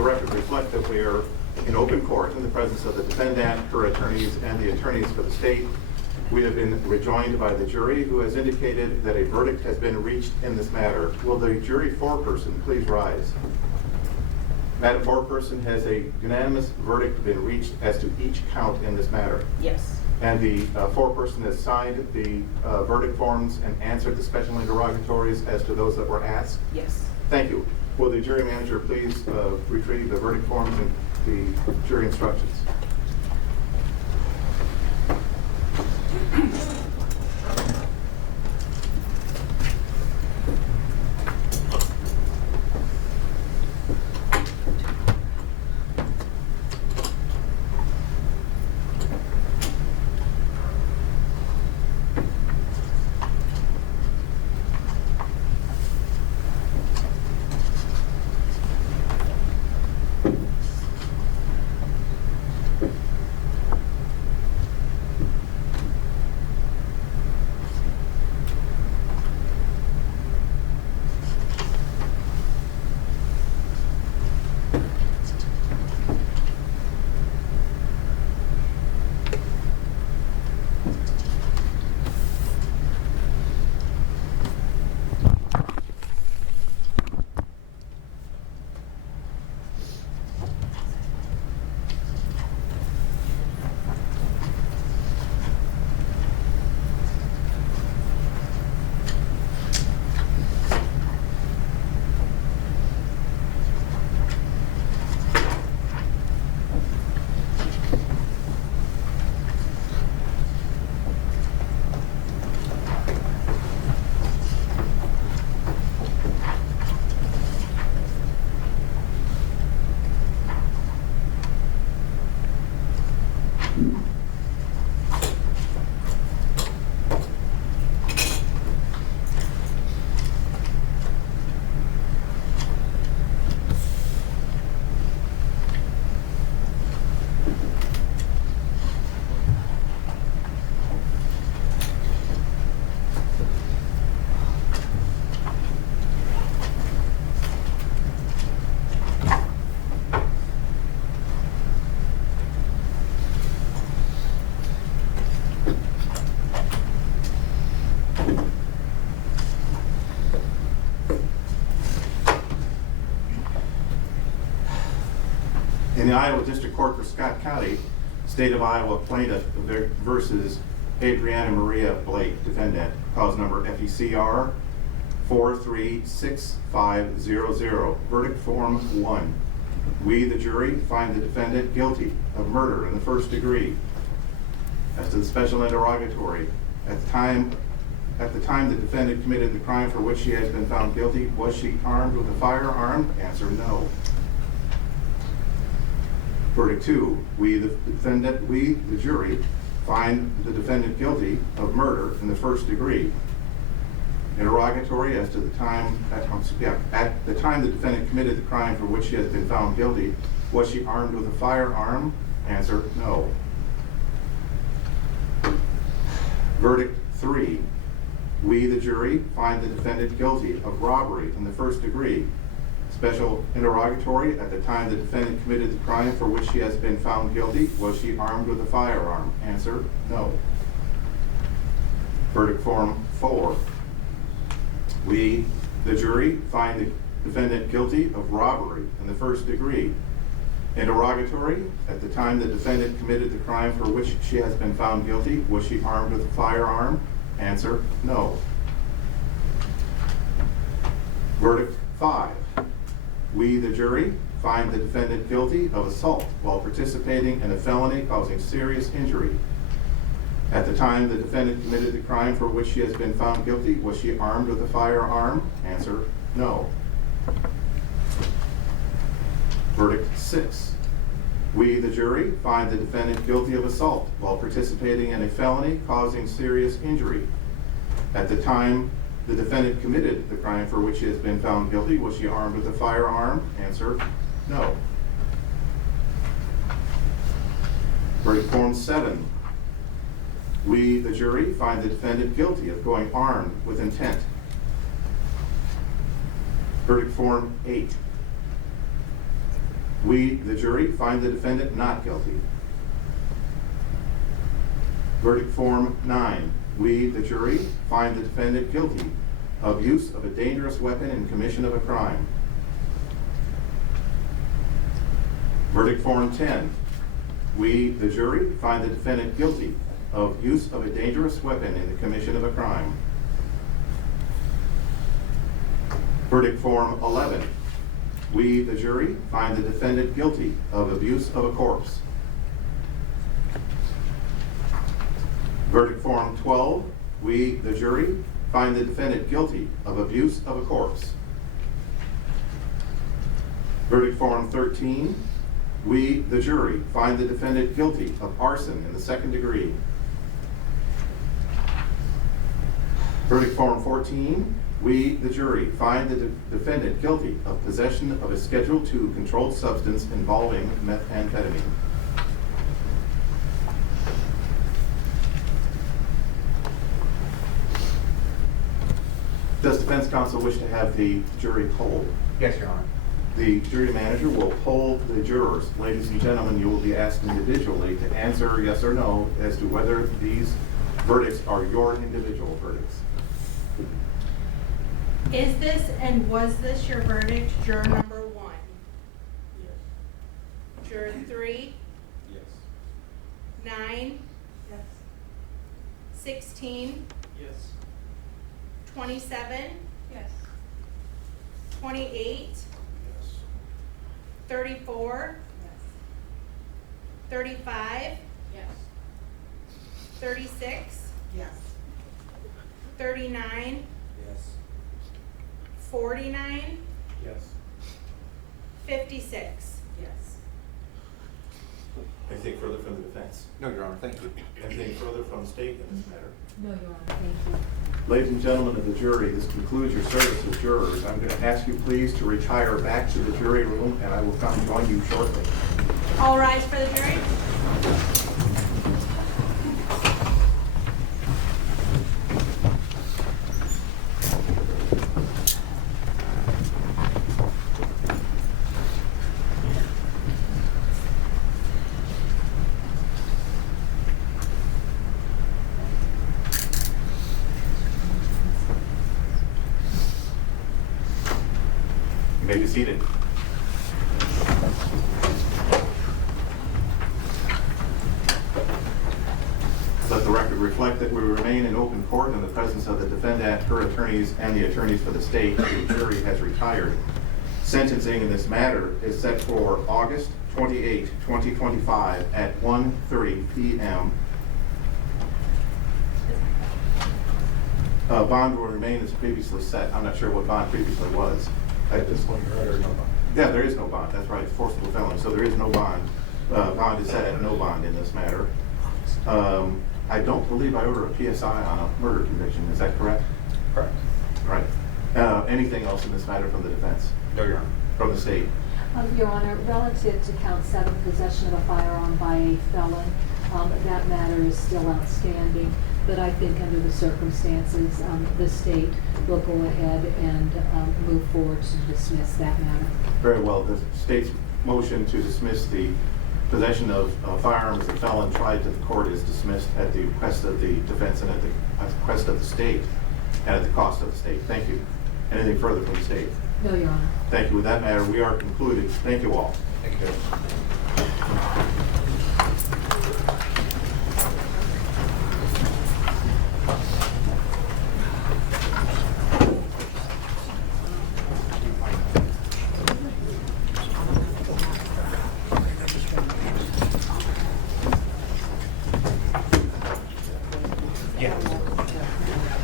the record reflect that we are in open court in the presence of the defendant, her attorneys, and the attorneys for the state. We have been rejoined by the jury, who has indicated that a verdict has been reached in this matter. Will the jury foreperson please rise? Madam Foreperson, has a unanimous verdict been reached as to each count in this matter? Yes. And the foreperson has signed the verdict forms and answered the special interrogatories as to those that were asked? Yes. Thank you. Will the jury manager please retrieve the verdict forms and the jury instructions? In the Iowa District Court for Scott County, State of Iowa plaintiff versus Adriana Maria Blake, defendant, cause number FECR 436500. Verdict form 1. We, the jury, find the defendant guilty of murder in the first degree. As to the special interrogatory, at the time the defendant committed the crime for which she has been found guilty, was she armed with a firearm? Answer, no. Verdict 2, we, the jury, find the defendant guilty of murder in the first degree. Interrogatory, as to the time, at the time the defendant committed the crime for which she has been found guilty, was she armed with a firearm? Answer, no. Verdict 3, we, the jury, find the defendant guilty of robbery in the first degree. Special interrogatory, at the time the defendant committed the crime for which she has been found guilty, was she armed with a firearm? Answer, no. Verdict form 4. We, the jury, find the defendant guilty of robbery in the first degree. Interrogatory, at the time the defendant committed the crime for which she has been found guilty, was she armed with a firearm? Answer, no. Verdict 5. We, the jury, find the defendant guilty of assault while participating in a felony causing serious injury. At the time the defendant committed the crime for which she has been found guilty, was she armed with a firearm? Answer, no. Verdict 6. We, the jury, find the defendant guilty of assault while participating in a felony causing serious injury. At the time the defendant committed the crime for which she has been found guilty, was she armed with a firearm? Answer, no. Verdict form 7. We, the jury, find the defendant guilty of going armed with intent. Verdict form 8. We, the jury, find the defendant not guilty. Verdict Form 9. We, the jury, find the defendant guilty of use of a dangerous weapon in commission of a crime. Verdict Form 10. We, the jury, find the defendant guilty of use of a dangerous weapon in the commission of a crime. Verdict Form 11. We, the jury, find the defendant guilty of abuse of a corpse. Verdict Form 12. We, the jury, find the defendant guilty of abuse of a corpse. Verdict Form 13. We, the jury, find the defendant guilty of arson in the second degree. Verdict Form 14. We, the jury, find the defendant guilty of possession of a Schedule II controlled substance involving methamphetamine. Does defense counsel wish to have the jury polled? Yes, Your Honor. The jury manager will poll the jurors. Ladies and gentlemen, you will be asked individually to answer yes or no as to whether these verdicts are your individual verdicts. Is this and was this your verdict, juror number 1? Yes. Juror 3? Yes. 9? Yes. 16? Yes. 27? Yes. 28? Yes. 34? Yes. 35? Yes. 36? Yes. 39? Yes. 49? Yes. 56? Yes. Anything further from the defense? No, Your Honor, thank you. Anything further from the state in this matter? No, Your Honor, thank you. Ladies and gentlemen of the jury, this concludes your service as jurors. I'm going to ask you please to retire back to the jury room, and I will come join you shortly. All rise for the jury. You may be seated. Let the record reflect that we remain in open court in the presence of the defendant, her attorneys, and the attorneys for the state. The jury has retired. Sentencing in this matter is set for August 28, 2025 at 1:30 p.m. Bond will remain as previously set. I'm not sure what bond previously was. At this point, Your Honor, there is no bond. Yeah, there is no bond. That's right, forcible felony. So there is no bond. Bond is set at no bond in this matter. I don't believe I ordered a PSI on a murder conviction. Is that correct? Correct. Right. Anything else in this matter from the defense? No, Your Honor. From the state? Your Honor, relative to count 7, possession of a firearm by a felon, that matter is still outstanding. But I think under the circumstances, the state will go ahead and move forward to dismiss that matter. Very well. The state's motion to dismiss the possession of firearms as a felon tried to the court is dismissed at the request of the defense and at the request of the state and at the cost of the state. Thank you. Anything further from the state? No, Your Honor. Thank you. With that matter, we are concluded. Thank you all. Thank you, Judge. Yeah.